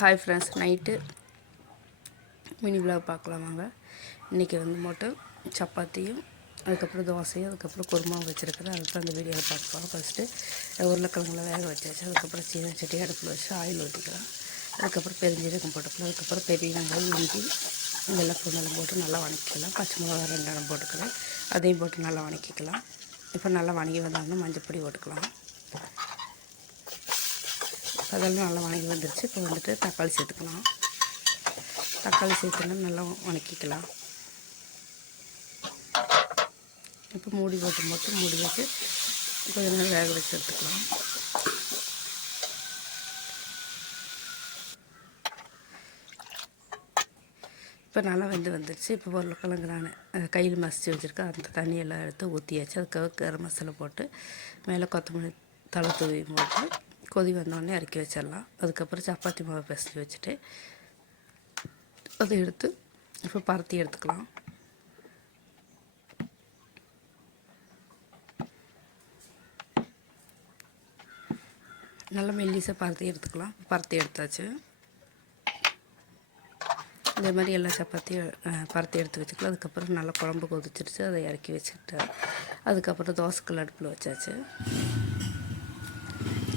Hi friends, night mini vlog பார்க்கலாம் வாங்க. இன்றைக்கி வந்து மட்டும் சப்பாத்தியும் அதுக்கப்புறம் தோசையும் அதுக்கப்புறம் குருமாவும் வச்சுருக்கிறேன். அதுக்கப்புறம் அந்த வீடியோவில் பார்க்கலாம். ஃபஸ்ட்டு உருளைக்கிழங்குல வேக வச்சாச்சு. அதுக்கப்புறம் சட்டி அடுப்பில் வச்சு ஆயில் ஊற்றிக்கலாம். அதுக்கப்புறம் பெருஞ்சீரகம் போட்டுக்கலாம். அதுக்கப்புறம் பெரிய வெங்காயம், இஞ்சி இதெல்லாம் பூண்டெல்லாம் போட்டு நல்லா வதக்கிக்கலாம். பச்சை மிளகா 2 எண்ணம் போட்டுக்கலாம். அதையும் போட்டு நல்லா வதக்கிக்கலாம். இப்போ நல்லா வதங்கி வந்தாங்கன்னா மஞ்சப்பொடி போட்டுக்கலாம். அதெல்லாம் நல்லா வதங்கி வந்துருச்சு. இப்போ வந்துட்டு தக்காளி சேர்த்துக்கலாம். தக்காளி சேர்த்துனா நல்லா வதக்கிக்கலாம். இப்போ மூடி வச்சு கொஞ்சம் நேரம் வேக வச்சு எடுத்துக்கலாம். இப்போ நல்லா வந்துருச்சு. இப்போ உருளைக்கிழங்கு நான் கையில் மசித்து வச்சுருக்கேன். அந்த தண்ணியெல்லாம் எடுத்து ஊற்றியாச்சு. அதுக்காக கரம் மசாலா போட்டு மேலே கொத்தமல்லி தழை தூவி போட்டு கொதி வந்தோடனே இறக்கி வச்சிடலாம். அதுக்கப்புறம் சப்பாத்தி மாவு பிசைஞ்சு வச்சுட்டு அதை எடுத்து இப்போ பரத்தி எடுத்துக்கலாம். நல்லா மெல்லிசாக பரத்தி எடுத்தாச்சு. இதே மாதிரி எல்லா சப்பாத்தியும் பரத்தி எடுத்து வச்சுக்கலாம். அதுக்கப்புறம் நல்லா குழம்பு கொதிச்சிருச்சு. அதை இறக்கி வச்சுக்கிட்டு அதுக்கப்புறம் தோசைக்கல் அடுப்பில் வச்சாச்சு.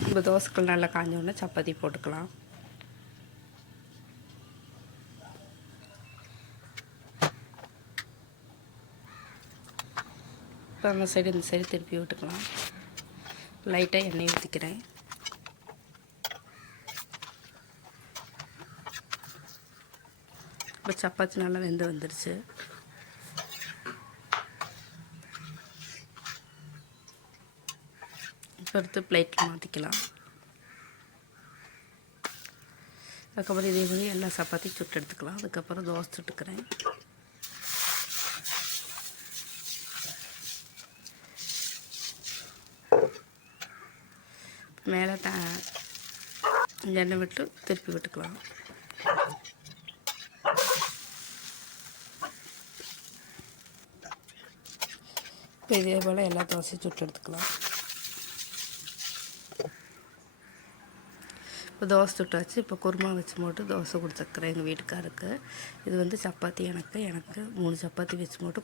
இப்போ தோசைக்கல் நல்லா காஞ்சோடனே சப்பாத்தி போட்டுக்கலாம். இப்போ அந்த சைடு இந்த சைடு திருப்பி விட்டுக்கலாம். லைட்டாக எண்ணெய் ஊற்றிக்கிறேன். இப்போ சப்பாத்தி நல்லா வந்துருச்சு. இப்போ எடுத்து பிளேட்டில் மாற்றிக்கலாம். அதுக்கப்புறம் இதே மாதிரி எல்லா சப்பாத்தியும் சுட்டு எடுத்துக்கலாம். அதுக்கப்புறம் தோசை சுட்டுக்கிறேன். மேலே எண்ணெய் விட்டு திருப்பி விட்டுக்கலாம். இப்போ இதே போல் எல்லா தோசையும் சுட்டு எடுத்துக்கலாம். இப்போ தோசை சுட்டாச்சு. இப்போ குருமா வச்சு போட்டு தோசை கொடுத்துருக்குறேன் எங்கள் வீட்டுக்காருக்கு. இது வந்து சப்பாத்தி எனக்கு 3 சப்பாத்தி வச்சு போட்டு